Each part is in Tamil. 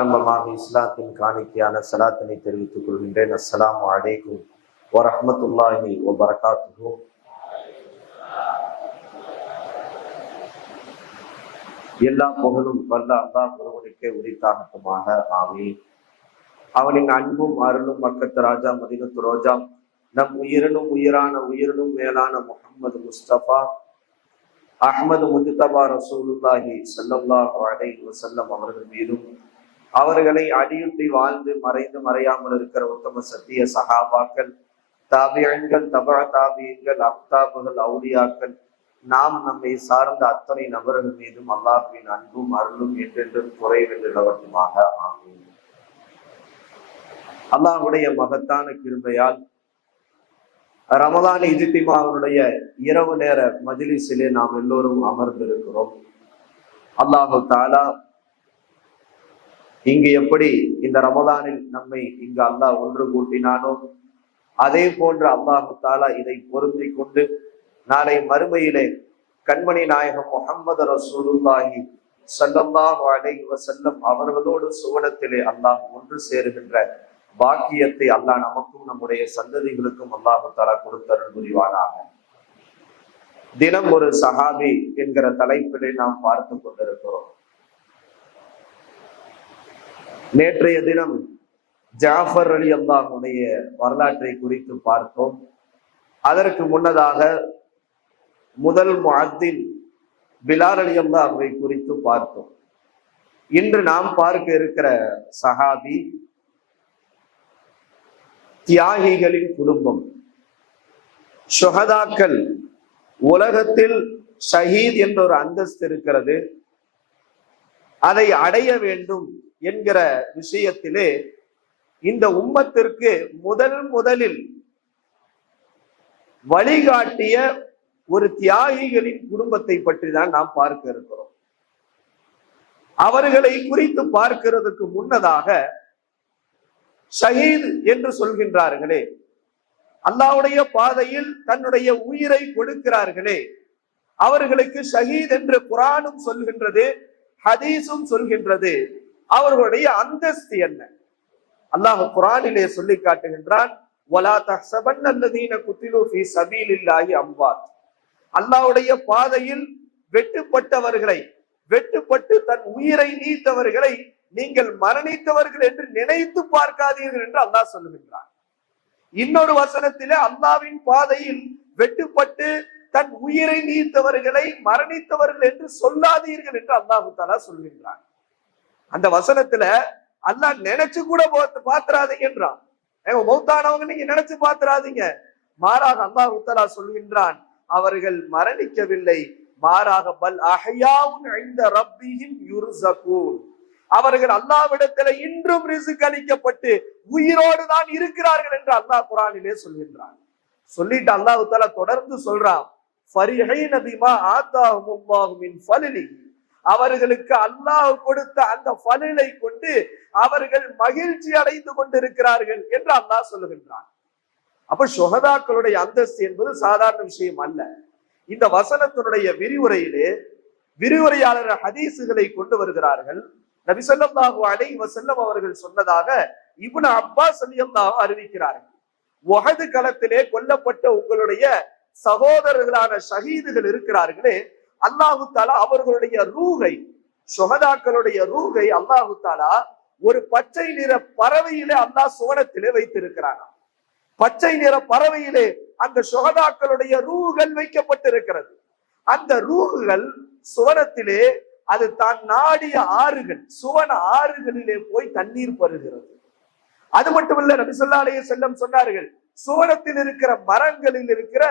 ஆரம்பமாக இஸ்லாத்தின் காணிக்கையான சலாத்தினை தெரிவித்துக் கொள்கின்றேன். அஸ்லாம் அலைக்கும் வரஹ்மத்துல்லாஹி வபரகாத்துஹு. எல்லா புகழும் வல்ல அல்லாஹ் ஒருவனுக்கே உரித்தாகட்டுமாக. ஆமி அவனின் அன்பும் அருளும் மக்கத்து ராஜா மதினத்து ரோஜா. நம் உயிரினும் உயிரான உயிரினும் மேலான முகமது முஸ்தபா. அஹ்மது முஜிதபா ரசூலுல்லாஹி ஸல்லல்லாஹு அலைஹி வஸல்லம் அவர்கள் மீதும் அவர்களை அடியுட்டி வாழ்ந்து மறைந்து மறையாமல் இருக்கிற உத்தம சத்திய சகாபாக்கள் தாபியன்கள் தபா தாபியன்கள் அப்தாபுகள் அவுடியாக்கள் நாம் நம்மை சார்ந்த அத்தனை நபர்கள் மீதும் அல்லாஹுவின் அன்பும் அருளும் என்றென்றும் குறைவில் நிலவட்டுமாக. ஆகும் அல்லாஹுடைய மகத்தான கிருபையால் ரமதான் இஜித்திமாவுடைய இரவு நேர மஜிலிசிலே நாம் எல்லோரும் அமர்ந்திருக்கிறோம். அல்லாஹு தாலா இங்கு எப்படி இந்த ரமதானில் நம்மை இங்கு அல்லாஹ் ஒன்று கூட்டினானோ அதே போன்று அல்லாஹு தாலா இதை பொருந்தி கொண்டு நாளை மறுமையிலே கண்மணி நாயகம் முகமது ரசூலுல்லாஹி சல்லல்லாஹு அலைஹி செல்லம் அவர்களோடு சுவனத்திலே அல்லாஹ் ஒன்று சேருகின்ற பாக்கியத்தை அல்லாஹ் நமக்கும் நம்முடைய சந்ததிகளுக்கும் அல்லாஹு தாலா கொடுத்தருள் புரிவானாக. தினம் ஒரு சஹாபி என்கிற தலைப்பிலே நாம் பார்த்து கொண்டிருக்கிறோம். நேற்றைய தினம் ஜாஃபர் அலி அல்லாஹுடைய வரலாற்றை குறித்து பார்த்தோம். அதற்கு முன்னதாக முதல் முஅத்தின் பிலால் அலி அல்லாஹுவை குறித்து பார்த்தோம். இன்று நாம் பார்க்க இருக்கிற சஹாபி தியாகிகளின் குடும்பம். சுகதாக்கள் உலகத்தில் ஷஹீத் என்ற ஒரு அந்தஸ்து இருக்கிறது. அதை அடைய வேண்டும் என்கிற விஷயத்திலே இந்த உம்மத்திற்கு முதல் முதலில் வழிகாட்டிய ஒரு தியாகிகளின் குடும்பத்தை பற்றி தான் நாம் பார்க்க இருக்கிறோம். அவர்களை குறித்து பார்க்கிறதுக்கு முன்னதாக ஷஹீத் என்று சொல்கின்றார்களே அல்லாவுடைய பாதையில் தன்னுடைய உயிரை கொடுக்கிறார்களே அவர்களுக்கு ஷஹீத் என்று குரானும் சொல்கின்றது ஹதீஸும் சொல்கின்றது. அவர்களுடைய அந்தஸ்து என்ன? அல்லாஹ் குரானிலே சொல்லி காட்டுகின்றான் வலா தஹ்சபன் பாதையில் வெட்டுப்பட்டவர்களை வெட்டுப்பட்டு தன் உயிரை நீத்தவர்களை நீங்கள் மரணித்தவர்கள் என்று நினைத்து பார்க்காதீர்கள் என்று அல்லாஹ் சொல்லுகின்றான். இன்னொரு வசனத்திலே அல்லாவின் பாதையில் வெட்டுப்பட்டு தன் உயிரை நீத்தவர்களை மரணித்தவர்கள் என்று சொல்லாதீர்கள் என்று அல்லாஹு தாலா சொல்கின்றான் அந்த வசனத்துல அல்லாஹ் நினைச்சு கூட பாத்துறாதீங்கன்றான் மௌத்தானவங்க நீங்க நினைச்சு பாத்துறாதீங்க மாறாக அல்லாஹு தாலா சொல்கின்றான் அவர்கள் மரணிக்கவில்லை. மாறாக பல் அஹயாவும் ஐந்த ரப்பிஹிம் யுர்சகூன் அவர்கள் அல்லாவிடத்துல இன்றும் ரிசுக் அளிக்கப்பட்டு உயிரோடு தான் இருக்கிறார்கள் என்று அல்லாஹ் குரானிலே சொல்கின்றான். சொல்லிட்டு அல்லாஹு தொடர்ந்து சொல்றான் ஃபரிஹை நபிமா ஆத்தாஹும் அல்லாஹுமின் ஃபலிலி அவர்களுக்கு அல்லாஹ் கொடுத்த அந்த பலனை கொண்டு அவர்கள் மகிழ்ச்சி அடைந்து கொண்டிருக்கிறார்கள் என்று அல்லாஹ் சொல்லுகின்றான். அப்ப சுகதாக்களுடைய அந்தஸ்து என்பது சாதாரண விஷயம் அல்ல. இந்த வசனத்தினுடைய விரிவுரையிலே விரிவுரையாளர் ஹதீசுகளை கொண்டு வருகிறார்கள். நபிசல்லாஹு அலை வசல்லம் அவர்கள் சொன்னதாக இப்னு அப்பாஸ் அல்லாஹ் அறிவிக்கிறார்கள். ஒகது களத்திலே கொல்லப்பட்ட உங்களுடைய சகோதரர்களான ஷஹீதுகள் இருக்கிறார்களே அல்லாஹு தாலா அவர்களுடைய ரூகை சுகதாக்களுடைய ரூகை அல்லாஹு தாலா ஒரு பச்சை நிற பறவையிலே அல்லாஹ் சுவனத்திலே வைத்திருக்கிறாங்க பச்சை நிற பறவையிலே அந்த சுகதாக்களுடைய ரூகள் வைக்கப்பட்டிருக்கிறது. அந்த ரூகுகள் சுவனத்திலே அது தான் நாடிய ஆறுகள் சுவன ஆறுகளிலே போய் தண்ணீர் பருகிறது. அது மட்டுமல்ல நபிசல்லாலேயே செல்லம் சொன்னார்கள் சுவனத்தில் இருக்கிற மரங்களில் இருக்கிற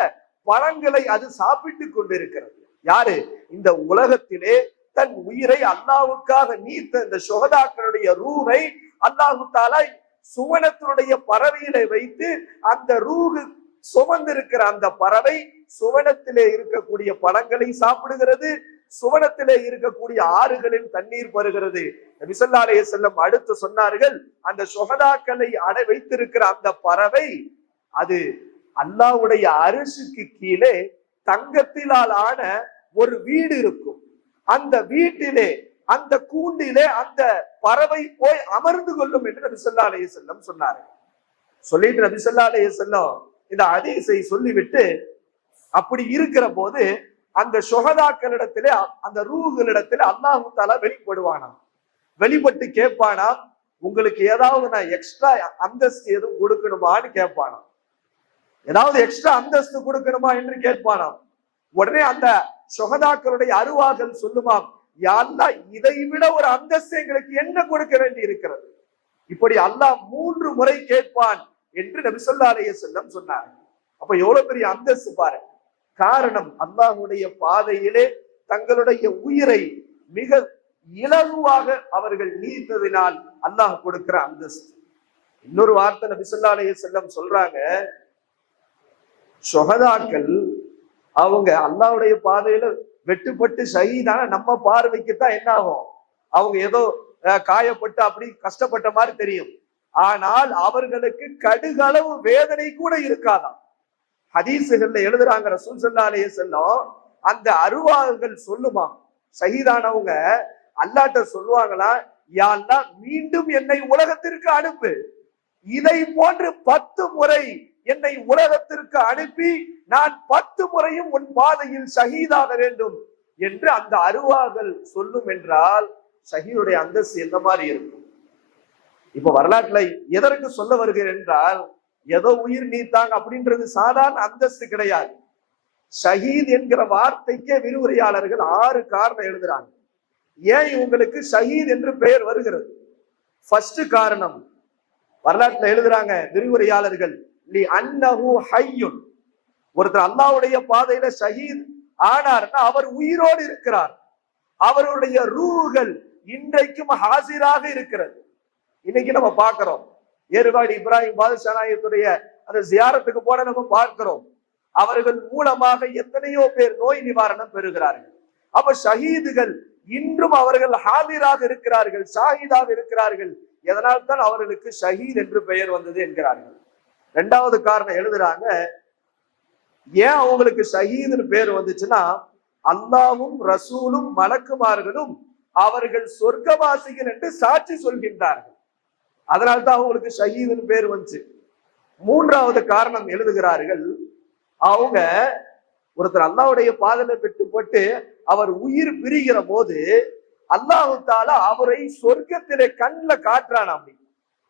பழங்களை அது சாப்பிட்டு கொண்டிருக்கிறது. யாரு? இந்த உலகத்திலே தன் உயிரை அல்லாவுக்காக நீத்த இந்த சுகதாக்களுடைய ரூவை அல்லாஹு தாலா சுவனத்தினுடைய பறவையில வைத்து அந்த ரூகு சுமந்திருக்கிற அந்த பறவை சுவனத்திலே இருக்கக்கூடிய பழங்களை சாப்பிடுகிறது. சுவனத்திலே இருக்கக்கூடிய ஆறுகளில் தண்ணீர் பருகிறது. விசல்லாலய செல்லம் அடுத்து சொன்னார்கள் அந்த சுகதாக்களை அடை வைத்திருக்கிற அந்த பறவை அது அல்லாவுடைய அரிசுக்கு கீழே தங்கத்திலால் ஆன ஒரு வீடு இருக்கும். அந்த வீட்டிலே அந்த கூண்டிலே அந்த பறவை போய் அமர்ந்து கொள்ளும் என்று நபி சொல்லா அலைய செல்லம் சொன்னாரு சொல்லிட்டு நபி சொல்லா அலைய செல்லம் இந்த அதிசை சொல்லிவிட்டு அப்படி இருக்கிற போது அந்த சுகதாக்களிடத்திலே அந்த ரூகளிடத்திலே அல்லாஹு தாலா வெளிப்படுவானாம். வெளிப்பட்டு கேட்பானாம் உங்களுக்கு ஏதாவது நான் எக்ஸ்ட்ரா அந்தஸ்து எதுவும் கொடுக்கணுமான்னு கேட்பானாம். ஏதாவது எக்ஸ்ட்ரா அந்தஸ்து கொடுக்கணுமா என்று கேட்பானாம். உடனே அந்த சுகதாக்களுடைய அருவாகள் சொல்லுமாம் யாருந்தா இதை விட ஒரு அந்தஸ்து எங்களுக்கு என்ன கொடுக்க வேண்டி இருக்கிறது இப்படி அல்லாஹ் மூன்று முறை கேட்பான் என்று நபி சொல்லா அலைய செல்லம் சொன்னார். அப்ப எவ்வளவு பெரிய அந்தஸ்து பாரு. காரணம் அல்லாஹுடைய பாதையிலே தங்களுடைய உயிரை மிக இலகுவாக அவர்கள் நீத்ததினால் அல்லாஹ் கொடுக்கிற அந்தஸ்து. இன்னொரு வார்த்தை நபி சொல்லா அலைய செல்லம் சொல்றாங்க சொகதாக்கள் அவங்க அல்லாவுடைய பாதையில வெட்டுப்பட்டு சகிதான நம்ம பார்வைக்கு தான் என்ன ஆகும்? அவங்க ஏதோ அஹ், காயப்பட்டு அப்படி கஷ்டப்பட்ட மாதிரி தெரியும். ஆனால் அவர்களுக்கு கடுகளவு வேதனை கூட இருக்காதாம். ஹதீசுகள்ல எழுதுறாங்க ரசூல் ஸல்லல்லாஹு செல்லும் அந்த அருவாகங்கள் சொல்லுமா சகிதானவங்க அல்லாட்ட சொல்லுவாங்களா யாழ்னா மீண்டும் என்னை உலகத்திற்கு அனுப்பு. இதை போன்று பத்து முறை என்னை உலகத்திற்கு அனுப்பி நான் பத்து முறையும் உன் பாதையில் சகிதாக வேண்டும் என்று அந்த அருவாகள் சொல்லும் என்றால் ஷஹீதுடைய அந்தஸ்து எந்த மாதிரி இருக்கும்? இப்ப வரலாற்றுல எதற்கு சொல்ல வருகிறேன் என்றால் ஏதோ உயிர் நீத்தாங்க அப்படின்றது சாதாரண அந்தஸ்து கிடையாது. ஷஹீத் என்கிற வார்த்தைக்கே விரிவுரையாளர்கள் ஆறு காரணம் எழுதுறாங்க. ஏன் இவங்களுக்கு ஷஹீத் என்று பெயர் வருகிறது? ஃபர்ஸ்ட் காரணம். வரலாற்றுல எழுதுறாங்க விரிவுரையாளர்கள். லி அன்னஹு ஒருத்தர் அல்லாவுடைய பாதையில ஷஹீத் ஆனார்னா அவர் உயிரோடு இருக்கிறார். அவருடைய ரூகள் இன்றைக்கும் ஹாசிராக இருக்கிறது. இன்னைக்கு நம்ம பார்க்கிறோம். ஏறுவாடி இப்ராஹிம் பாதுசாநாயகத்துடைய அந்த ஜியாரத்துக்கு போன நம்ம பார்க்கிறோம். அவர்கள் மூலமாக எத்தனையோ பேர் நோய் நிவாரணம் பெறுகிறார்கள். அப்ப ஷஹீதுகள் இன்றும் அவர்கள் ஹாதிராக இருக்கிறார்கள் ஷாஹிதாக இருக்கிறார்கள். எதனால் தான் அவர்களுக்கு ஷஹீத் என்று பெயர் வந்தது என்கிறார்கள். ரெண்டாவது காரணம் எழுதுறாங்க ஏன் அவங்களுக்கு ஷஹீதுன்னு பேர் வந்துச்சுன்னா அல்லாவும் ரசூலும் மலக்குமார்களும் அவர்கள் சொர்க்கவாசிகள் என்று சாட்சி சொல்கின்றார்கள். அதனால்தான் அவங்களுக்கு ஷஹீதுன்னு பேர் வந்துச்சு. மூன்றாவது காரணம் எழுதுகிறார்கள் அவங்க ஒருத்தர் அல்லாவுடைய பாதலை பெற்றுப்பட்டு அவர் உயிர் பிரிகிற போது அல்லாஹு தாலா அவரை சொர்க்கத்திலே கண்ணில் காட்டுறான் அப்படி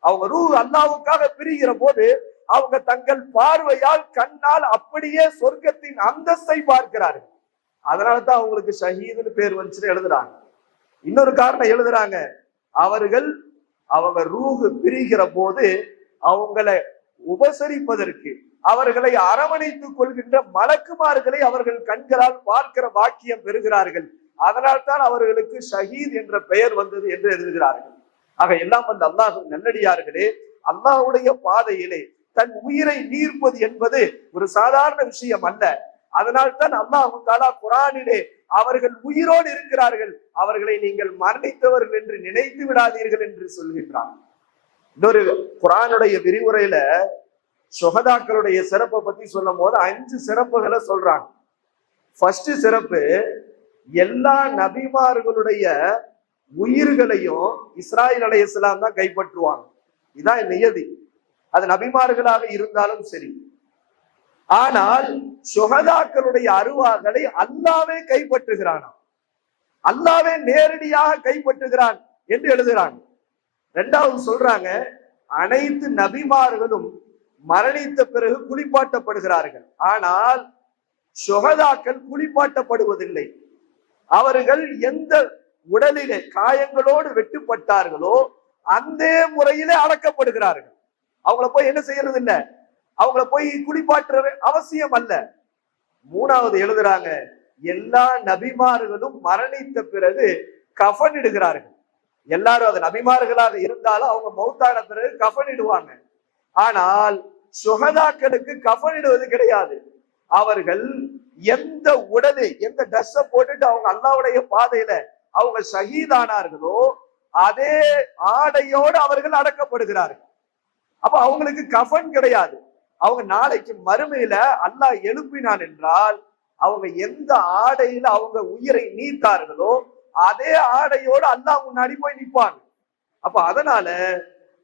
அவங்க ரூ அல்லாவுக்காக பிரிகிற போது அவங்க தங்கள் பார்வையால் கண்ணால் அப்படியே சொர்க்கத்தின் அந்தஸ்தை பார்க்கிறார்கள். அதனாலதான் அவங்களுக்கு ஷஹீதுன்னு பேர் வந்துச்சுன்னு எழுதுறாங்க. இன்னொரு காரணம் எழுதுறாங்க. அவர்கள் அவங்க ரூஹு பிரிகிற போது அவங்களை உபசரிப்பதற்கு அவர்களை அரவணைத்துக் கொள்கின்ற மலக்குமார்களை அவர்கள் கண்களால் பார்க்கிற பாக்கியம் பெறுகிறார்கள். அதனால் தான் அவர்களுக்கு ஷஹீத் என்ற பெயர் வந்தது என்று எழுதுகிறார்கள். ஆக எல்லாம் வந்த அல்லாஹ் நல்லடியார்களே அல்லாஹுடைய பாதையிலே தன் உயிரை நீர்ப்பது என்பது ஒரு சாதாரண விஷயம் அல்ல. அதனால் தான் அல்லாஹு தாலா குரானிலே அவர்கள் உயிரோடு இருக்கிறார்கள். அவர்களை நீங்கள் மரணித்தவர்கள் என்று நினைத்து விடாதீர்கள் என்று சொல்கின்றார் இன்னொரு குரானுடைய விரிவுரையில சுகதாக்களுடைய சிறப்பை பத்தி சொல்லும் போது அஞ்சு சிறப்புகளை சொல்றாங்க. ஃபர்ஸ்ட் சிறப்பு எல்லா நபிமார்களுடைய உயிர்களையும் இஸ்ராயல் அலைய இஸ்லாம் தான் கைப்பற்றுவாங்க. இதான் நியதி. அது நபிமார்களாக இருந்தாலும் சரி. ஆனால் சுகதாக்களுடைய அருவாகளை அல்லாவே கைப்பற்றுகிறானாம். அல்லாவே நேரடியாக கைப்பற்றுகிறான் என்று எழுதுகிறான் ரெண்டாவது சொல்றாங்க அனைத்து நபிமார்களும் மரணித்த பிறகு குளிப்பாட்டப்படுகிறார்கள். ஆனால் சுகதாக்கள் குளிப்பாட்டப்படுவதில்லை. அவர்கள் எந்த உடலிலே காயங்களோடு வெட்டுப்பட்டார்களோ அந்த முறையிலே அடக்கப்படுகிறார்கள் அவங்கள போய் என்ன செய்யறது இல்ல? அவங்கள போய் குளிப்பாட்டுற அவசியம் அல்ல. மூணாவது எழுதுறாங்க எல்லா நபிமார்களும் மரணித்த பிறகு கஃன் இடுகிறார்கள். எல்லாரும் அது நபிமார்களாக இருந்தாலும் அவங்க மௌத்தான பிறகு கஃன் இடுவாங்க. ஆனால் சுகதாக்களுக்கு கஃன் இடுவது கிடையாது. அவர்கள் எந்த உடலை எந்த ட்ரெஸ்ஸ போட்டுட்டு அவங்க அல்லாவுடைய பாதையில அவங்க ஷஹீதானார்களோ அதே ஆடையோடு அவர்கள் அடக்கப்படுகிறார்கள். அப்ப அவங்களுக்கு கஃன் கிடையாது. அவங்க நாளைக்கு மறுமையில அல்லாஹ் எழுப்பினான் என்றால் அவங்க எந்த ஆடையில அவங்க உயிரை நீத்தார்களோ அதே ஆடையோடு அல்லாஹ் முன்னாடி போய் நிற்பாங்க அப்ப அதனால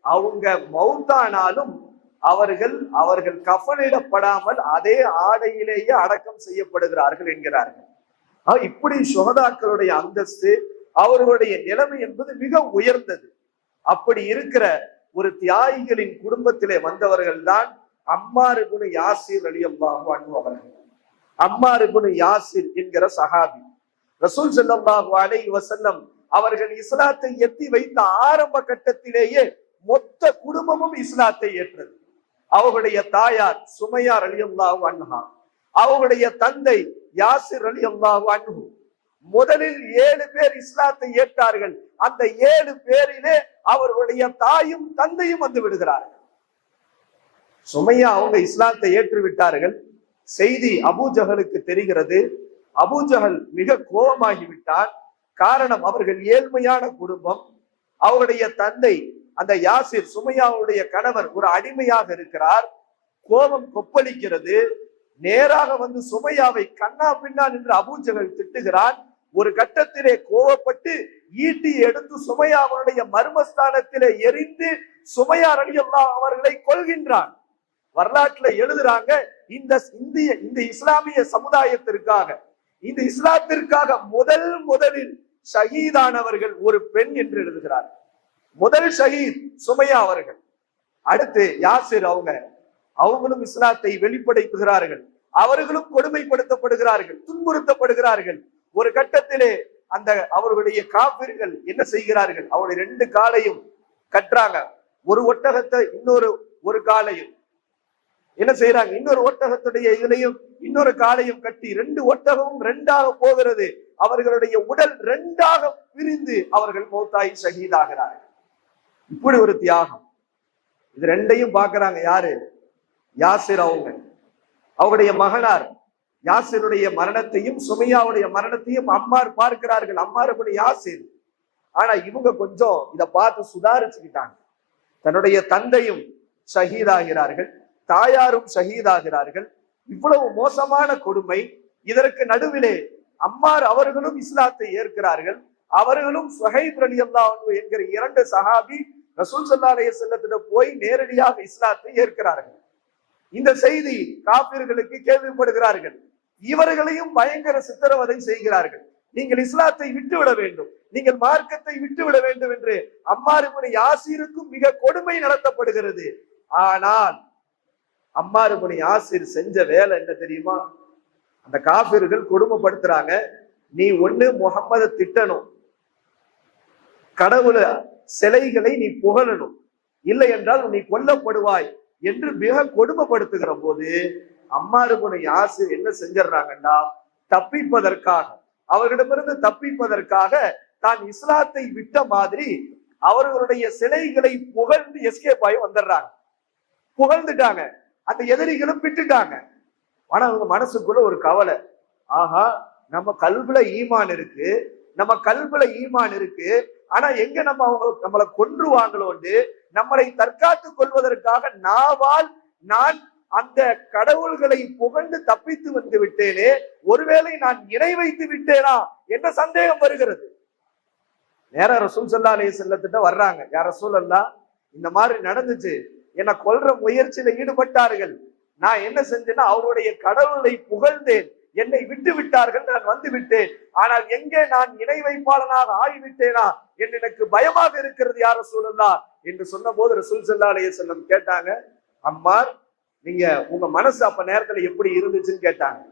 அவங்க மௌத்தானாலும் அவர்கள் அவர்கள் கஃனிடப்படாமல் அதே ஆடையிலேயே அடக்கம் செய்யப்படுகிறார்கள் என்கிறார்கள். இப்படி சுகதாக்களுடைய அந்தஸ்து அவர்களுடைய நிலைமை என்பது மிக உயர்ந்தது. அப்படி இருக்கிற ஒரு தியாகிகளின் குடும்பத்திலே வந்தவர்கள் தான் அம்மாறு குணு யாசிர் அலி அல்லாஹு அன்பு அவர்கள். அம்மாறு குணு யாசிர் என்கிற சஹாபி. ரசூல் செல்லம்பாஹு அலை வசல்லம் அவர்கள் இஸ்லாத்தை எத்தி வைத்த ஆரம்ப கட்டத்திலேயே மொத்த குடும்பமும் இஸ்லாத்தை ஏற்றது. அவர்களுடைய தாயார் சுமையார் அலி அல்லாஹு அன்ஹா அவர்களுடைய தந்தை யாசிர் அலி அல்லாஹு அன்ஹு. முதலில் ஏழு பேர் இஸ்லாத்தை ஏற்றார்கள். அந்த ஏழு பேரிலே அவர்களுடைய தாயும் தந்தையும் வந்து விடுகிறார்கள். சுமையா அவங்க இஸ்லாத்தை ஏற்று விட்டார்கள் செய்தி அபூஜகலுக்கு தெரிகிறது. அபூஜகல் மிக கோபமாகி விட்டார் காரணம் அவர்கள் ஏழ்மையான குடும்பம். அவருடைய தந்தை அந்த யாசிர் சுமையாவுடைய கணவர் ஒரு அடிமையாக இருக்கிறார். கோபம் கொப்பளிக்கிறது. நேராக வந்து சுமையாவை கண்ணா பின்னால் என்று அபூஜகல் திட்டுகிறான் ஒரு கட்டத்திலே கோவப்பட்டு ஈட்டி எடுத்து சுமையா அவனுடைய மர்மஸ்தானத்திலே எரிந்து சுமையார் அலியல்லா அவர்களை கொள்கின்றான் வரலாற்றுல எழுதுறாங்க இந்த இந்திய இந்த இஸ்லாமிய சமுதாயத்திற்காக இந்த இஸ்லாத்திற்காக முதல் முதலில் ஷஹீதானவர்கள் ஒரு பெண் என்று எழுதுகிறார். முதல் ஷஹீத் சுமையா அவர்கள். அடுத்து யாசிர் அவங்க. அவங்களும் இஸ்லாத்தை வெளிப்படுத்துகிறார்கள் அவர்களும் கொடுமைப்படுத்தப்படுகிறார்கள் துன்புறுத்தப்படுகிறார்கள். ஒரு கட்டத்திலே அந்த அவர்களுடைய காப்பிர்கள் என்ன செய்கிறார்கள்? அவருடைய ரெண்டு காலையும் கட்டுறாங்க ஒரு ஒட்டகத்தை இன்னொரு ஒரு காலையும். என்ன செய்யறாங்க இன்னொரு ஒட்டகத்துடைய இதுலையும் இன்னொரு காலையும் கட்டி ரெண்டு ஒட்டகமும் ரெண்டாக போகிறது. அவர்களுடைய உடல் ரெண்டாக பிரிந்து அவர்கள் மௌத்தாய் சகிதாகிறார்கள் இப்படி ஒரு தியாகம். இது ரெண்டையும் பாக்குறாங்க யாரு? யாசிர் அவங்க. அவருடைய மகனார். யாசினுடைய மரணத்தையும் சுமையாவுடைய மரணத்தையும் அம்மார் பார்க்கிறார்கள். அம்மார் யாசின் ஆனா இவங்க கொஞ்சம் இத பார்த்து சுதாரிச்சுக்கிட்டாங்க. தன்னுடைய தந்தையும் ஷஹீதாகிறார்கள் தாயாரும் ஷஹீதாகிறார்கள். இவ்வளவு மோசமான கொடுமை. இதற்கு நடுவிலே அம்மார் அவர்களும் இஸ்லாத்தை ஏற்கிறார்கள். அவர்களும் சுஹைப் அலி என்கிற இரண்டு சஹாபி ரசூல் சல்லா அலைய செல்லத்திடம் போய் நேரடியாக இஸ்லாத்தை ஏற்கிறார்கள். இந்த செய்தி காப்பீர்களுக்கு கேள்விப்படுகிறார்கள். இவர்களையும் பயங்கர சித்திரவதை செய்கிறார்கள். நீங்கள் இஸ்லாத்தை விட்டுவிட வேண்டும். நீங்கள் மார்க்கத்தை விட்டுவிட வேண்டும் என்று அம்மாறுபுனி யாசீருக்கும் மிக கொடுமை நடத்தப்படுகிறது. ஆனால் அம்மாறுபுனி யாசீர் செஞ்ச வேலை என்ன தெரியுமா? அந்த காபிர்கள் கொடுமைப்படுத்துறாங்க. நீ ஒண்ணு முகம்மத திட்டணும். கடவுள சிலைகளை நீ புகழணும். இல்லை என்றால் நீ கொல்லப்படுவாய் என்று மிக கொடுமைப்படுத்துகிற போது அம்மாறுபுனை யாசிர் என்ன செஞ்சிடறாங்கன்னா தப்பிப்பதற்காக. அவர்களிடமிருந்து தப்பிப்பதற்காக தான் இஸ்லாத்தை விட்ட மாதிரி அவர்களுடைய சிலைகளை புகழ்ந்து எஸ்கேப் ஆகி வந்துடுறாங்க புகழ்ந்துட்டாங்க. அந்த எதிரிகளும் விட்டுட்டாங்க. ஆனா அவங்க மனசுக்குள்ள ஒரு கவலை. ஆஹா நம்ம கல்வில ஈமான் இருக்கு. நம்ம கல்வில ஈமான் இருக்கு. ஆனா எங்க நம்ம அவங்க நம்மளை கொன்றுவாங்களோண்டு? நம்மளை தற்காத்து கொள்வதற்காக நாவால் நான் அந்த கடவுள்களை புகழ்ந்து தப்பித்து வந்து விட்டேனே ஒருவேளை நான் இணை வைத்து விட்டேனா? என்ற சந்தேகம் வருகிறது? நேர ரசூல் சல்லா அலைய செல்லத்திட்ட வர்றாங்க. யார் ரசூல் அல்லா இந்த மாதிரி நடந்துச்சு. என்னை கொல்ற முயற்சியில ஈடுபட்டார்கள். நான் என்ன செஞ்சேன்னா அவருடைய கடவுளை புகழ்ந்தேன். என்னை விட்டு விட்டார்கள் நான் வந்து விட்டேன். ஆனால் எங்கே நான் இணை வைப்பாளனாக ஆகிவிட்டேனா? என்று எனக்கு பயமாக இருக்கிறது யார் ரசூல் அல்லா என்று சொன்ன போது ரசூல் சல்லா அலைய செல்லம் கேட்டாங்க அம்மார் நீங்க உங்க மனசு அப்ப நேரத்துல எப்படி இருந்துச்சுன்னு கேட்டாங்க.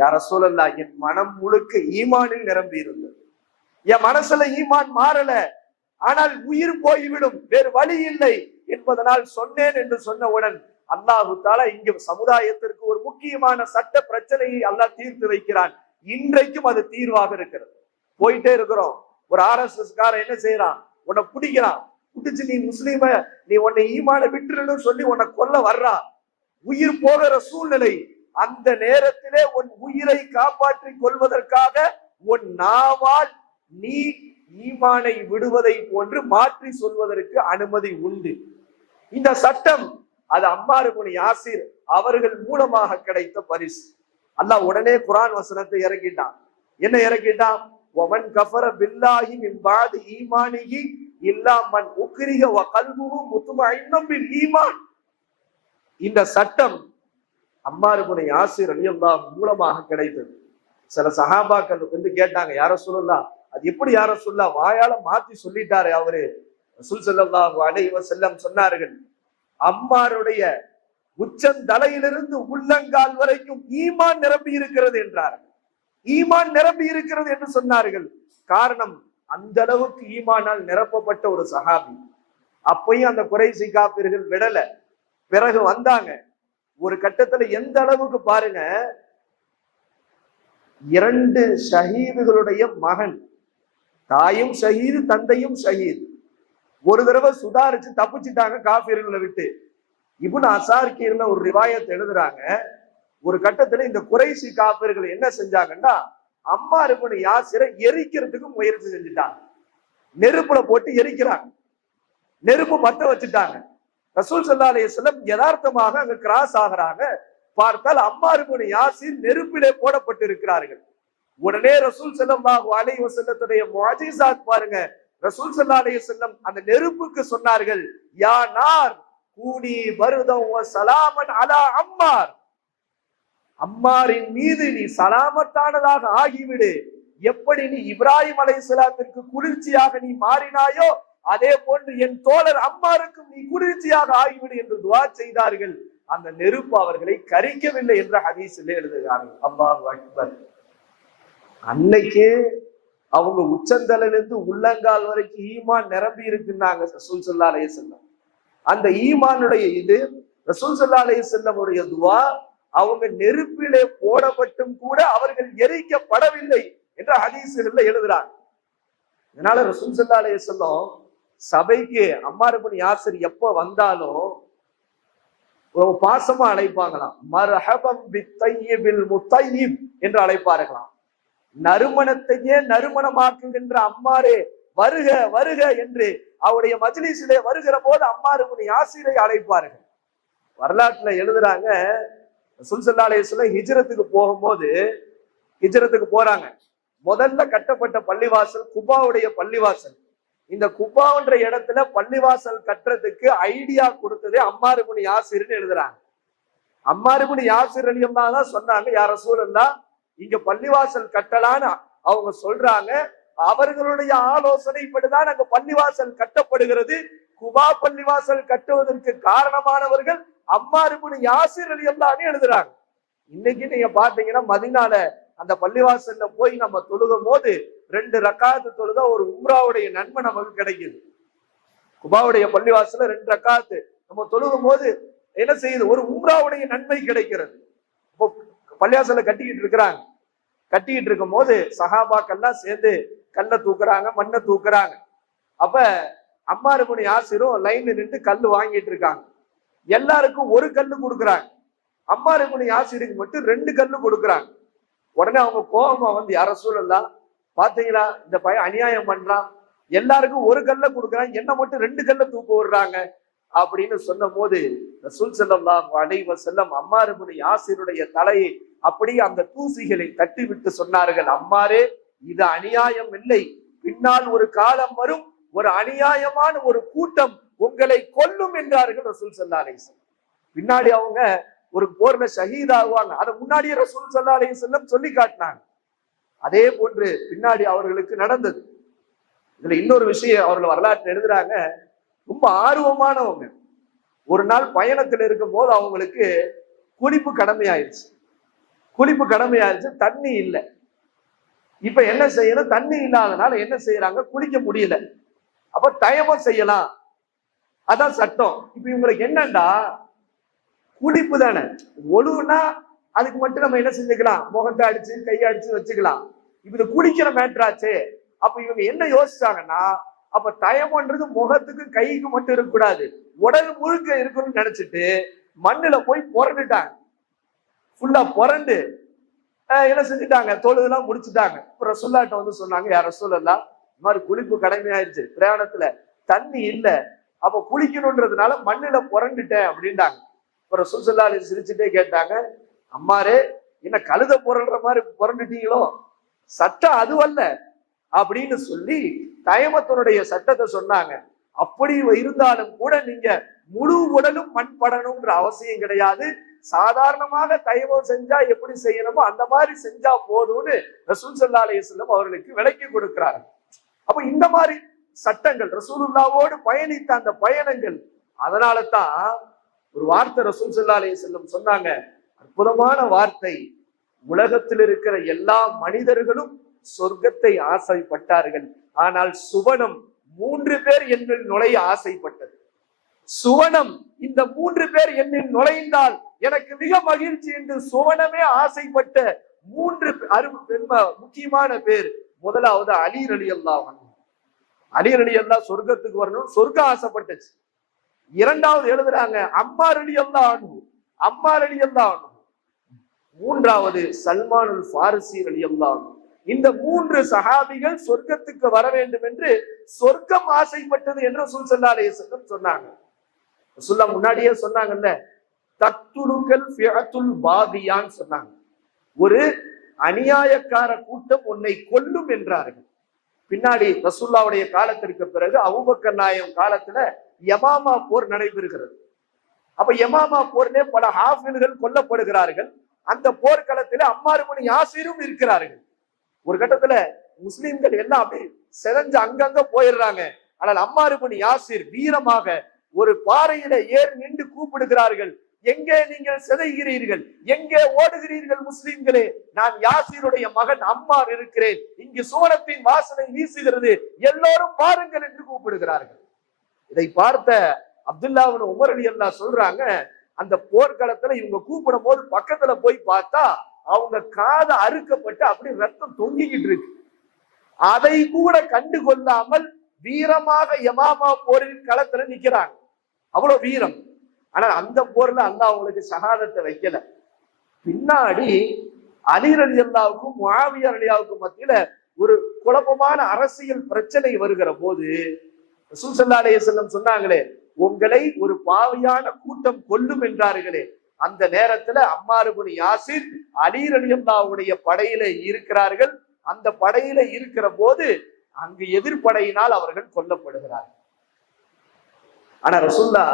யார சூழல்லா என் மனம் முழுக்க ஈமானில் நிரம்பி இருந்தது. என் மனசுல ஈமான் மாறல. ஆனால் உயிர் போய்விடும். வேறு வழி இல்லை என்பதனால் சொன்னேன் என்று சொன்னவுடன் அல்லாஹு தாலா இங்க சமுதாயத்திற்கு ஒரு முக்கியமான சட்ட பிரச்சனையை அல்லாஹ் தீர்த்து வைக்கிறான். இன்றைக்கும் அது தீர்வாக இருக்கிறது. போயிட்டே இருக்கிறோம். ஒரு ஆர் எஸ் எஸ் காரன் என்ன செய்யறான் உன்னை பிடிக்கிறான். பிடிச்சு நீ முஸ்லீம நீ உன்னை ஈமான விட்டுருன்னு சொல்லி உன்னை கொல்ல வர்றான். உயிர் போகிற சூழ்நிலை அந்த நேரத்திலே உன் உயிரை காப்பாற்றிக் கொள்வதற்காக உன் நாவால் நீ ஈமானை விடுவதை போன்று மாற்றி சொல்வதற்கு அனுமதி உண்டு. இந்த சட்டம் அது அம்மாறு முனி யாசிர் அவர்கள் மூலமாக கிடைத்த பரிசு. அல்லாஹ் உடனே குரான் வசனத்தை இறக்கிட்டான். என்ன இறக்கிட்டான்? ஒமன் கஃபர பில்லாஹி மின் பாதி இல்லாமன் இல்லா மன் வ கல்புஹு முத்மஇன்னும் பில் ஈமான். இந்த சட்டம் அம்மாருடைய ஆசிர் அலியல்லா மூலமாக கிடைத்தது. சில சஹாபாக்கள் வந்து கேட்டாங்க யார சொல்லலாம் அது எப்படி யார சொல்லா வாயால மாத்தி சொல்லிட்டாரு அவரு. ரசூல் ஸல்லல்லாஹு அலைஹி செல்லம் சொன்னார்கள் அம்மாருடைய உச்சந்தலையிலிருந்து உள்ளங்கால் வரைக்கும் ஈமான் நிரம்பி இருக்கிறது என்றார் ஈமான் நிரம்பி இருக்கிறது என்று சொன்னார்கள். காரணம் அந்த அளவுக்கு ஈமானால் நிரப்பப்பட்ட ஒரு சஹாபி. அப்பயும் அந்த குறைசி காப்பீர்கள் விடல. பிறகு வந்தாங்க. ஒரு கட்டத்துல எந்த அளவுக்கு பாருங்க. இரண்டு ஷஹீதுகளுடைய மகன். தாயும் ஷஹீது தந்தையும் ஷஹீது. ஒரு தடவை சுதாரிச்சு தப்பிச்சுட்டாங்க காப்பீர்களை விட்டு. இப்னு அசார்கீர்ல ஒரு ரிவாயத்தை எழுதுறாங்க. ஒரு கட்டத்துல இந்த குறைசி காப்பீர்கள் என்ன செஞ்சாங்கன்னா அம்மா இருப்பனு யாசிரை எரிக்கிறதுக்கு முயற்சி செஞ்சுட்டாங்க. நெருப்புல போட்டு எரிக்கிறாங்க. நெருப்பு பத்த வச்சுட்டாங்க. ரசூல் சல்லா அலிஸ்லம் யதார்த்தமாக அங்க கிராஸ் ஆகுறாங்க. பார்த்தால் அம்மாறு யாசின் நெருப்பிலே போடப்பட்டிருக்கிறார்கள். உடனே ரசூல் செல்லல்லாஹு அலைஹி வஸல்லத்துடைய முஅஜிசாத் பாருங்க. ரசூல் சல்லா அலைய செல்லம் அந்த நெருப்புக்கு சொன்னார்கள் யா நார் கூனி வருதம் சலாமன் அலா அம்மார். அம்மாரின் மீது நீ சலாமத்தானதாக ஆகிவிடு. எப்படி நீ இப்ராஹிம் அலைஹிஸ்ஸலாத்திற்கு குளிர்ச்சியாக நீ மாறினாயோ அதே போன்று என் தோழர் அம்மாருக்கும் நீ குளிர்ச்சியாக ஆகிவிடு என்று துவா செய்தார்கள். அந்த நெருப்பு அவர்களை கரிக்கவில்லை என்ற ஹதீஸில் எழுதுகிறார்கள். அல்லாஹ் அக்பர். அன்னைக்கு அவங்க உச்சந்தலிலிருந்து உள்ளங்கால் வரைக்கும் ஈமான் நிரம்பி இருக்குன்னாங்க ரசூல் சல்லா அலைய செல்லம் அந்த ஈமானுடைய இது ரசூல் சல்லா அலைய செல்லமுடைய துவா அவங்க நெருப்பிலே போடப்பட்டும் கூட அவர்கள் எரிக்கப்படவில்லை என்ற ஹதீசுகள்ல எழுதுறாங்க அதனால ரசூல் சல்லா அலைய செல்லம் சபைக்கு அம்மாருபணி யாசர் எப்ப வந்தாலும் ரொம்ப பாசமா அழைப்பாங்களாம். மரஹபம் பித்தையிபில் முத்தையிப் என்று அழைப்பார்களாம். நறுமணத்தையே நறுமணமாக்குகின்ற அம்மாரே வருக வருக என்று அவருடைய மஜ்லிஸிலே வருகிற போது அம்மாரு யாசிரை அழைப்பார்கள். வரலாற்றுல எழுதுறாங்க சுல்சல்லா அலையுல ஹிஜ்ரத்துக்கு போகும்போது ஹிஜரத்துக்கு போறாங்க. முதல்ல கட்டப்பட்ட பள்ளிவாசல் குபாவுடைய பள்ளிவாசல். இந்த குபான்ற இடத்துல பள்ளிவாசல் கட்டுறதுக்கு ஐடியா கொடுத்ததே அம்மாருகுனி யாசிர்னு எழுதுறாங்க. அம்மாருகுனி யாசிர் தான் சொன்னாங்க யார சூழல்லா இங்க பள்ளிவாசல் கட்டலான்னு அவங்க சொல்றாங்க. அவர்களுடைய ஆலோசனைப்படிதான் அங்க பள்ளிவாசல் கட்டப்படுகிறது. குபா பள்ளிவாசல் கட்டுவதற்கு காரணமானவர்கள் அம்மாருக்குனி யாசிர் அலி அல்லான்னு எழுதுறாங்க. இன்னைக்கு நீங்க பாத்தீங்கன்னா மதினால அந்த பள்ளிவாசல்ல போய் நம்ம தொழுகும் போது ரெண்டு ரக்காத்து தொழுதா ஒரு உம்ராவுடைய நன்மை நமக்கு கிடைக்குது. குபாவுடைய பள்ளிவாசல ரெண்டு ரக்காத்து. நம்ம தொழுகும் போது என்ன செய்யுது? ஒரு உம்ராவுடைய நன்மை கிடைக்கிறது. இப்போ பள்ளிவாசல கட்டிக்கிட்டு இருக்கிறாங்க. கட்டிக்கிட்டு இருக்கும் போது சகாபாக்கெல்லாம் சேர்ந்து கல்லை தூக்குறாங்க மண்ணை தூக்குறாங்க. அப்ப அம்மா இருக்குனி ஆசிரும் லைன்ல நின்று கல் வாங்கிட்டு இருக்காங்க. எல்லாருக்கும் ஒரு கல்லு கொடுக்குறாங்க. அம்மா இருக்குனி ஆசிரியருக்கு மட்டும் ரெண்டு கல் கொடுக்குறாங்க. உடனே அவங்க கோபமா வந்து யார சூழல்லாம் பாத்தீங்களா இந்த பையன் அநியாயம் பண்றான். எல்லாருக்கும் ஒரு கல்ல கொடுக்குறான். என்ன மட்டும் ரெண்டு கல்ல தூக்க விடுறாங்க. அப்படின்னு சொன்ன போது ரசூல் செல்லம் அலைவ செல்லம் அம்மாருபுனி யாசிருடைய தலையை அப்படியே அந்த தூசிகளை தட்டி விட்டு சொன்னார்கள். அம்மாரே இது அநியாயம் இல்லை. பின்னால் ஒரு காலம் வரும். ஒரு அநியாயமான ஒரு கூட்டம் உங்களை கொல்லும் என்றார்கள் ரசூல் சல்லா அலிசல்லம் பின்னாடி அவங்க ஒரு போர்ல ஷஹீத் ஆகுவாங்க அதை முன்னாடியே ரசூல் சல்லா செல்லம் சொல்லி காட்டினாங்க. அதே போன்று பின்னாடி அவர்களுக்கு நடந்தது. இதுல இன்னொரு விஷயம் அவர்கள் வரலாற்று எழுதுறாங்க ரொம்ப ஆர்வமானவங்க. ஒரு நாள் பயணத்தில் இருக்கும் போது அவங்களுக்கு குளிப்பு கடமையாயிருச்சு. குளிப்பு கடமையாயிருச்சு தண்ணி இல்லை. இப்ப என்ன செய்யணும்? தண்ணி இல்லாதனால என்ன செய்யறாங்க? குளிக்க முடியல. அப்ப தயமம் செய்யலாம். அதான் சட்டம். இப்ப இவங்களுக்கு என்னண்டா? குளிப்பு தானே. ஒழுவுனா அதுக்கு மட்டும் நம்ம என்ன செஞ்சுக்கலாம்? முகத்தை அடிச்சு கையை அடிச்சு வச்சுக்கலாம். இது குளிக்கிற மேட்ராச்சு அப்ப இவங்க என்ன யோசிச்சாங்கன்னா அப்ப தயமன்றது முகத்துக்கு கைக்கு மட்டும் இருக்கக்கூடாது. உடல் முழுக்க இருக்கணும்னு நினைச்சிட்டு மண்ணுல போய் புரண்டுட்டாங்க. ஃபுல்லா புரண்டு என்ன செஞ்சுட்டாங்க? தொழுதெல்லாம் முடிச்சுட்டாங்க. அப்புறம் ரசுல்லாட்ட வந்து சொன்னாங்க யார் சொல்லலாம் இந்த மாதிரி குளிப்பு கடமையாயிருச்சு. பிரயாணத்துல தண்ணி இல்ல. அப்ப குளிக்கணும்ன்றதுனால மண்ணுல புரண்டுட்டேன் அப்படின்ட்டாங்க. அப்புறம் ரசூல் சிரிச்சுட்டே கேட்டாங்க அம்மாரே என்ன கழுத புரள்ற மாதிரி புரண்டுட்டீங்களோ? சட்டம் அதுவல்ல அப்படின்னு சொல்லி தயமத்தனுடைய சட்டத்தை சொன்னாங்க. அப்படி இருந்தாலும் கூட நீங்க முழு உடலும் மண் படணும்ன்ற அவசியம் கிடையாது. சாதாரணமாக தயமம் செஞ்சா எப்படி செய்யணுமோ அந்த மாதிரி செஞ்சா போதும்னு ரசூல் சல்லா அலையம் அவர்களுக்கு விலைக்கு கொடுக்கிறாங்க அப்ப இந்த மாதிரி சட்டங்கள் ரசூலுல்லாவோடு பயணித்த அந்த பயணங்கள் அதனால தான் ஒரு வார்த்தை ரசூல் சல்லா அலையம் செல்லம் சொன்னாங்க. அற்புதமான வார்த்தை. உலகத்தில் இருக்கிற எல்லா மனிதர்களும் சொர்க்கத்தை ஆசைப்பட்டார்கள். ஆனால் சுவனம் மூன்று பேர் என்னில் நுழைய ஆசைப்பட்டது. சுவனம் இந்த மூன்று பேர் என்னில் நுழைந்தால் எனக்கு மிக மகிழ்ச்சி என்று சுவனமே ஆசைப்பட்ட மூன்று அரு பெண்ம- முக்கியமான பேர் முதலாவது அலி அலி அல்லாஹ் அலி அலி சொர்க்கத்துக்கு வரணும் சொர்க்கம் ஆசைப்பட்டுச்சு. இரண்டாவது எழுதுறாங்க அம்மா அலி அல்லாஹ் அம்மா அலி அல்லாஹ் மூன்றாவது சல்மானுல் ஃபாரிசி அலியல்லாம் இந்த மூன்று சஹாபிகள் சொர்க்கத்துக்கு வர வேண்டும் என்று சொர்க்கம் ஆசைப்பட்டது என்று ரசூல் ஸல்லல்லாஹு சொன்னாங்க. ரசூல்லா முன்னாடியே சொன்னாங்கல்ல தத்துலுக்கல் ஃபியத்துல் பாதியான்னு சொன்னாங்க. ஒரு அநியாயக்கார கூட்டம் உன்னை கொல்லும் என்றார்கள். பின்னாடி ரசூல்லாவுடைய காலத்திற்கு பிறகு அவுபக்கர் நாயம் காலத்துல யமாமா போர் நடைபெறுகிறது. அப்ப யமாமா போரிலே பல ஹாஃபில்கள் கொல்லப்படுகிறார்கள். அந்த போர்க்களத்துல அம்மாறுமணி யாசிரும் இருக்கிறார்கள். ஒரு கட்டத்துல முஸ்லிம்கள் எல்லாம் அப்படி செதஞ்சு அங்கங்க போயிடுறாங்க. ஆனால் அம்மாறுமணி யாசிர் வீரமாக ஒரு பாறையில ஏறி நின்று கூப்பிடுகிறார்கள். எங்கே நீங்கள் சிதைகிறீர்கள்? எங்கே ஓடுகிறீர்கள் முஸ்லிம்களே? நான் யாசிருடைய மகன் அம்மார் இருக்கிறேன். இங்கு சூரத்தின் வாசனை வீசுகிறது. எல்லோரும் பாருங்கள் என்று கூப்பிடுகிறார்கள். இதை பார்த்த அப்துல்லாவின் உமர் அலி அல்லா சொல்றாங்க அந்த போர்க்களத்துல இவங்க கூப்பிடும் போது பக்கத்துல போய் பார்த்தா அவங்க காதை அறுக்கப்பட்டு அப்படி ரத்தம் தொங்கிக்கிட்டு இருக்கு. அதை கூட கண்டு கொள்ளாமல் வீரமாக யமாமா போரின் களத்துல நிக்கிறாங்க. அவ்வளவு வீரம். ஆனா அந்த போர்ல அந்த அவங்களுக்கு சகாதத்தை வைக்கல. பின்னாடி அலிர் அலி அல்லாவுக்கும் மாவியர் அலியாவுக்கும் மத்தியில ஒரு குழப்பமான அரசியல் பிரச்சனை வருகிற போது ரசூல் ஸல்லல்லாஹு சொன்னாங்களே உங்களை ஒரு பாவியான கூட்டம் கொல்லும் என்றார்களே. அந்த நேரத்துல அம்மாறுபுனி யாசிர் அலீர் அலியல்லாவுடைய படையில இருக்கிறார்கள். அந்த படையில இருக்கிற போது அங்கு எதிர்ப்படையினால் அவர்கள் கொல்லப்படுகிறார்கள். ஆனா ரசுல்லா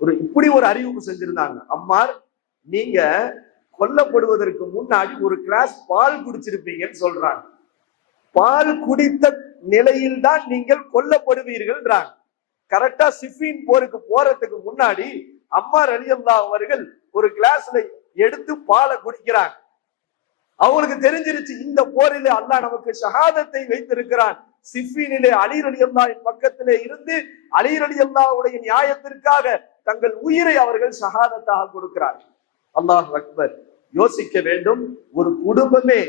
ஒரு இப்படி ஒரு அறிவிப்பு செஞ்சிருந்தாங்க. அம்மார் நீங்க கொல்லப்படுவதற்கு முன்னாடி ஒரு கிளாஸ் பால் குடிச்சிருப்பீங்கன்னு சொல்றாங்க. பால் குடித்த நிலையில் தான் நீங்கள் கொல்லப்படுவீர்கள்ன்றாங்க. கரெக்டா சிஃபின் போருக்கு போறதுக்கு முன்னாடி அம்மா ரலியல்லா அவர்கள் ஒரு கிளாஸ்ல எடுத்து பாலை குடிக்கிறாங்க. அவங்களுக்கு தெரிஞ்சிருச்சு இந்த போரிலே அல்லாஹ் நமக்கு ஷஹாதத்தை வைத்திருக்கிறான். சிஃபினிலே அலி ரலியல்லாவின் பக்கத்திலே இருந்து அலி ரலியல்லாவுடைய நியாயத்திற்காக தங்கள் உயிரை அவர்கள் ஷஹாதத்தாக கொடுக்கிறார்கள் அல்லாஹ் அக்பர் யோசிக்க வேண்டும் ஒரு குடும்பமே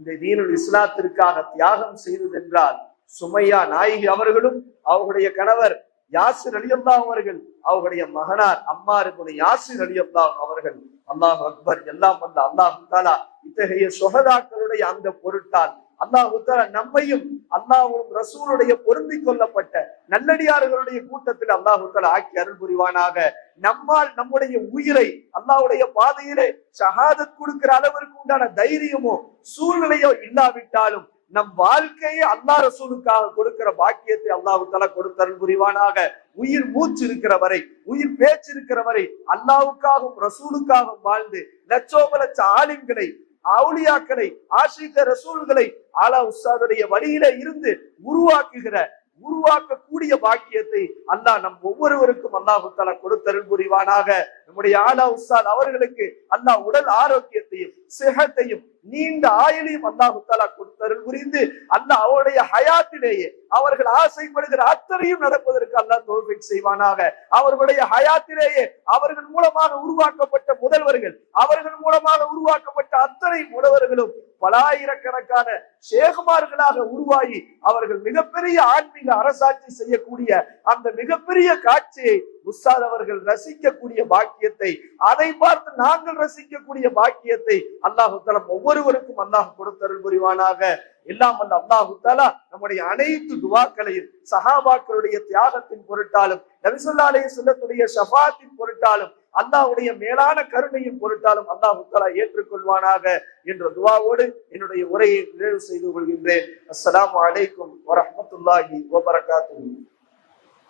இந்த தீனுல் இஸ்லாத்திற்காக தியாகம் செய்தது என்றால் சுமையா நாயகி அவர்களும் அவர்களுடைய கணவர் யாசிர் அலியல்லா அவர்கள் அவருடைய மகனார் அம்மா ibn யாசிர் அலியல்லா அவர்கள் அல்லாஹ் அக்பர் எல்லாம் வந்த அல்லாஹு தாலா இத்தகைய சொகதாக்களுடைய அந்த பொருட்டால் அல்லாஹு தாலா நம்மையும் அல்லாஹும் ரசூலுடைய பொருந்திக் கொள்ளப்பட்ட நல்லடியார்களுடைய கூட்டத்தில் அல்லாஹு தாலா ஆக்கி அருள் புரிவானாக. நம்மால் நம்முடைய உயிரை அல்லாவுடைய பாதையிலே ஷஹாதத் கொடுக்கிற அளவிற்கு உண்டான தைரியமோ சூழ்நிலையோ இல்லாவிட்டாலும் நம் வாழ்க்கையை அல்லா ரசூலுக்காக கொடுக்கிற பாக்கியத்தை அல்லாஹு கொடுத்தருள் புரிவானாக. உயிர் மூச்சு இருக்கிற வரை உயிர் பேச்சு இருக்கிற வரை அல்லாவுக்காகவும் ரசூலுக்காகவும் வாழ்ந்து லட்சோப லட்ச ஆலிம்களை அவுளியாக்களை ஆசிரித்த ரசூல்களை ஆலா உஸ்தாதுடைய வழியில இருந்து உருவாக்குகிற உருவாக்கக்கூடிய பாக்கியத்தை அல்லாஹ் நம் ஒவ்வொருவருக்கும் அல்லாஹு தலா கொடுத்தருள் புரிவானாக. நம்முடைய ஆலா உஸ்தாத் அவர்களுக்கு அல்லாஹ் உடல் ஆரோக்கியத்தையும் சிகத்தையும் நீண்ட ஆயுளையும் அல்லாஹ் தலா கொடுத்தருள் புரிந்து அல்லாஹ் அவருடைய ஹயாத்திலேயே அவர்கள் ஆசைப்படுகிற அத்தனையும் நடப்பதற்கு அல்லாஹ் தோல்விக் செய்வானாக. அவர்களுடைய ஹயாத்திலேயே அவர்கள் மூலமாக உருவாக்கப்பட்ட முதல்வர்கள் அவர்கள் மூலமாக உருவாக்கப்பட்ட அத்தனை முதல்வர்களும் பலாயிரக்கணக்கான ஷேகுமார்களாக உருவாகி அவர்கள் மிகப்பெரிய ஆன்மீக அரசாட்சி செய்யக்கூடிய அந்த மிகப்பெரிய காட்சியை உஸ்தாத் அவர்கள் ரசிக்கக்கூடிய பாக்கியத்தை அதை பார்த்து நாங்கள் ரசிக்கக்கூடிய பாக்கியத்தை அல்லாஹு தலம் ஒவ்வொருவருக்கும் அல்லாஹ் கொடுத்தருள் புரிவானாக. எல்லாம் வல்ல அல்லாஹு தாலா நம்முடைய அனைத்து துவாக்களையும் சஹாபாக்களுடைய தியாகத்தின் பொருட்டாலும் நபிசுல்லா அலைஹி சொல்லத்துடைய ஷஃபாத்தின் பொருட்டாலும் அல்லாஹ்வுடைய மேலான கருணையின் பொருட்டாலும் அல்லாஹ் தஆலா ஏற்றுக்கொள்வானாக என்ற துவாவோடு என்னுடைய உரையை நிறைவு செய்து கொள்கின்றேன். அஸ்லாம் வலைக்கும் வரமத்துல்லாஹி வபரகாத்து